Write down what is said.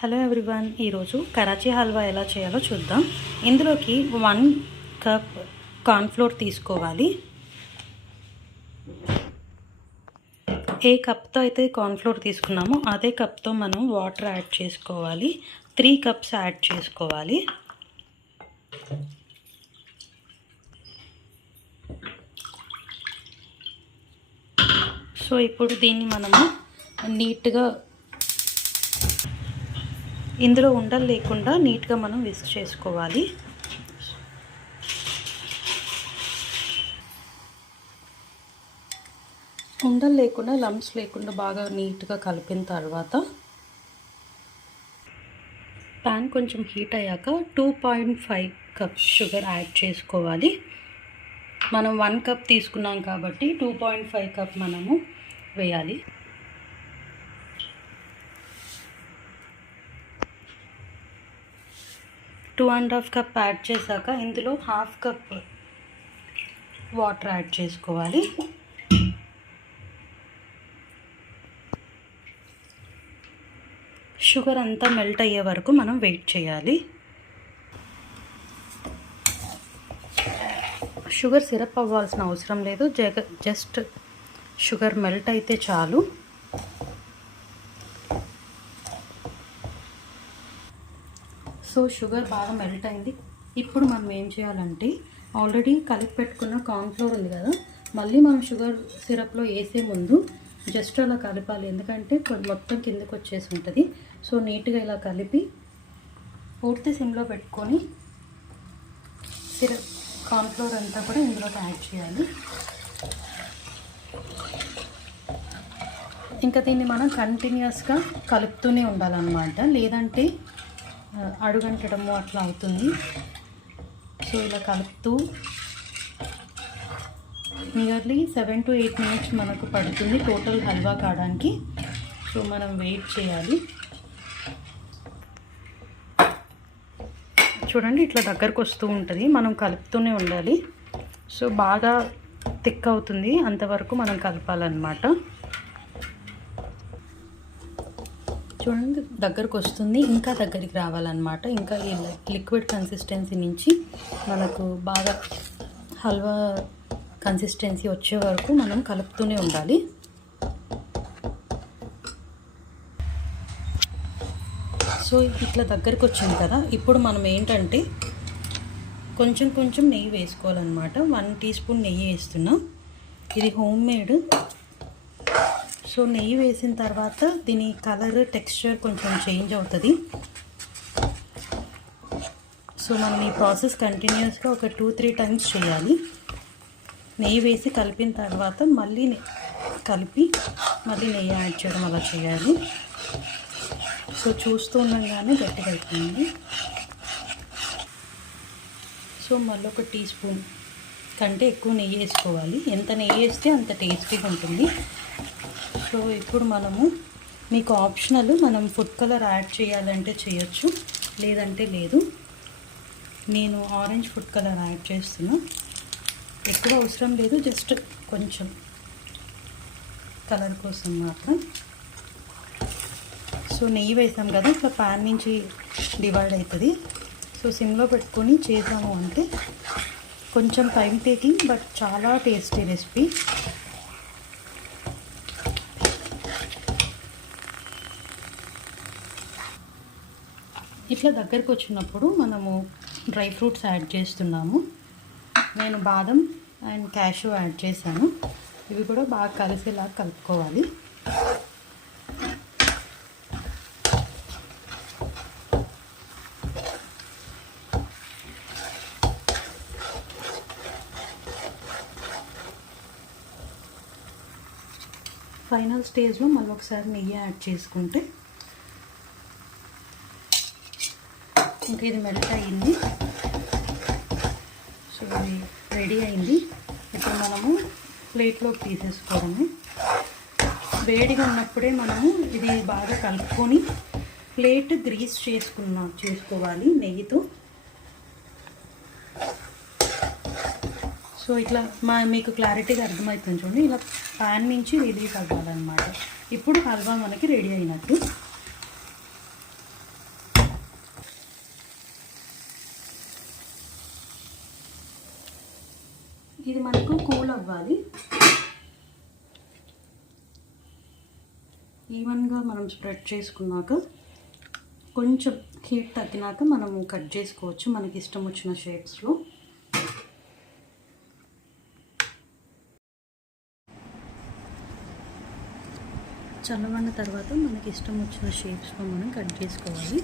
Hello everyone, ఈరోజు కరాచీ హల్వా ఎలా చేయాలో చూద్దాం. ఇందులోకి 1 కప్ కార్న్ఫ్లోర్ తీసుకోవాలి. ఏ కప్తో అయితే కార్న్ఫ్లోర్ తీసుకున్నామో అదే కప్తో మనం వాటర్ యాడ్ చేసుకోవాలి. 3 కప్స్ యాడ్ చేసుకోవాలి. సో ఇప్పుడు దీన్ని మనము నీట్గా ఇందులో ఉండలు లేకుండా నీట్గా మనం విస్క్ చేసుకోవాలి. ఉండలు లేకుండా లంప్స్ లేకుండా బాగా నీట్గా కలిపిన తర్వాత ప్యాన్ కొంచెం హీట్ అయ్యాక 2.5 కప్స్ షుగర్ యాడ్ చేసుకోవాలి. మనం 1 కప్ తీసుకున్నాం కాబట్టి 2.5 కప్ మనము వేయాలి. 2.5 కప్ యాడ్ చేశాక ఇందులో 1/2 కప్ వాటర్ యాడ్ చేసుకోవాలి. షుగర్ అంతా మెల్ట్ అయ్యే వరకు మనం వెయిట్ చేయాలి. షుగర్ సిరప్ అవ్వాల్సిన అవసరం లేదు, జస్ట్ షుగర్ మెల్ట్ అయితే చాలు. సో షుగర్ బాగా మెల్ట్ అయింది. ఇప్పుడు మనం ఏం చేయాలంటే ఆల్రెడీ కలిపి పెట్టుకున్న కార్న్ఫ్లోర్ ఉంది కదా, మళ్ళీ మనం షుగర్ సిరప్లో వేసే ముందు జస్ట్ అలా కలపాలి. ఎందుకంటే మొత్తం కిందకి వచ్చేసి ఉంటుంది. సో నీట్గా ఇలా కలిపి పూర్తి సిమ్లో పెట్టుకొని సిరప్ కార్న్ఫ్లోర్ అంతా కూడా ఇందులోకి యాడ్ చేయాలి. ఇంకా దీన్ని మనం కంటిన్యూస్గా కలుపుతూనే ఉండాలన్నమాట, లేదంటే అడుగంటడము అట్లా అవుతుంది. సో ఇలా కలుపుతూ నియర్లీ 7 to 8 minutes మనకు పడుతుంది టోటల్ హల్వా కావడానికి. సో మనం వెయిట్ చేయాలి. చూడండి, ఇట్లా దగ్గరకు వస్తూ ఉంటుంది, మనం కలుపుతూనే ఉండాలి. సో బాగా థిక్ అవుతుంది, అంతవరకు మనం కలపాలన్నమాట. చూడండి, దగ్గరకు వస్తుంది, ఇంకా దగ్గరికి రావాలన్నమాట. ఇంకా ఈ లిక్విడ్ కన్సిస్టెన్సీ నుంచి మనకు బాగా హల్వా కన్సిస్టెన్సీ వచ్చే వరకు మనం కలుపుతూనే ఉండాలి. సో ఇట్లా దగ్గరికి వచ్చింది కదా, ఇప్పుడు మనం ఏంటంటే కొంచెం కొంచెం నెయ్యి వేసుకోవాలన్నమాట. 1 టీ స్పూన్ నెయ్యి వేస్తున్నాం. ఇది హోమ్ మేడ్. సో నెయ్యి వేసిన తర్వాత దీని కలర్ టెక్స్చర్ కొంచెం చేంజ్ అవుతుంది. సో మనం ఈ ప్రాసెస్ కంటిన్యూస్గా ఒక 2-3 టైమ్స్ చేయాలి. నెయ్యి వేసి కలిపిన తర్వాత మళ్ళీ కలిపి మళ్ళీ నెయ్యి యాడ్ చేయడం అలా చేయాలి. సో చూస్తూ ఉండగానే గట్టిగా అయిపోయింది. సో మళ్ళీ ఒక టీ స్పూన్ కంటే ఎక్కువ నెయ్యి వేసుకోవాలి. ఎంత నెయ్యి వేస్తే అంత టేస్టీగా ఉంటుంది. సో ఇప్పుడు మనము, మీకు ఆప్షనల్, మనం ఫుడ్ కలర్ యాడ్ చేయాలంటే చేయొచ్చు, లేదంటే లేదు. నేను ఆరెంజ్ ఫుడ్ కలర్ యాడ్ చేస్తున్నా. ఎక్కువ అవసరం లేదు, జస్ట్ కొంచెం కలర్ కోసం మాత్రం. సో నెయ్యి వేసాం కదా, ఇట్లా ప్యాన్ నుంచి డివైడ్ అవుతుంది. సో సిమ్లో పెట్టుకొని చేసాము అంటే కొంచెం టైం టేకింగ్, బట్ చాలా టేస్టీ రెసిపీ. ఇట్లా దగ్గరికి వచ్చినప్పుడు మనము డ్రై ఫ్రూట్స్ యాడ్ చేస్తున్నాము. నేను బాదం అండ్ క్యాషూ యాడ్ చేశాను. ఇవి కూడా బాగా కలిసేలా కలుపుకోవాలి. ఫైనల్ స్టేజ్లో మళ్ళీ ఒకసారి నెయ్యి యాడ్ చేసుకుంటే ఇంకా ఇది మెల్ట్ అయ్యింది. సో ఇది రెడీ అయింది. ఇప్పుడు మనము ప్లేట్లోకి తీసేసుకోవడమే. వేడిగా ఉన్నప్పుడే మనము ఇది బాగా కలుపుకొని ప్లేట్ గ్రీస్ చేసుకోవాలి నెయ్యితో. సో ఇట్లా మీకు క్లారిటీగా అర్థమవుతుంది చూడండి, ఇలా ప్యాన్ నుంచి రిలీజ్ అవ్వాలన్నమాట. ఇప్పుడు హల్వా మనకి రెడీ అయినట్టు. ఇది మనకు కూల్ అవ్వాలి. ఈవెన్గా మనం స్ప్రెడ్ చేసుకున్నాక కొంచెం హీట్ తగ్గినాక మనము కట్ చేసుకోవచ్చు మనకి ఇష్టం వచ్చిన షేప్స్లో. చల్లబడిన తర్వాత మనకి ఇష్టం వచ్చిన షేప్స్లో మనం కట్ చేసుకోవాలి.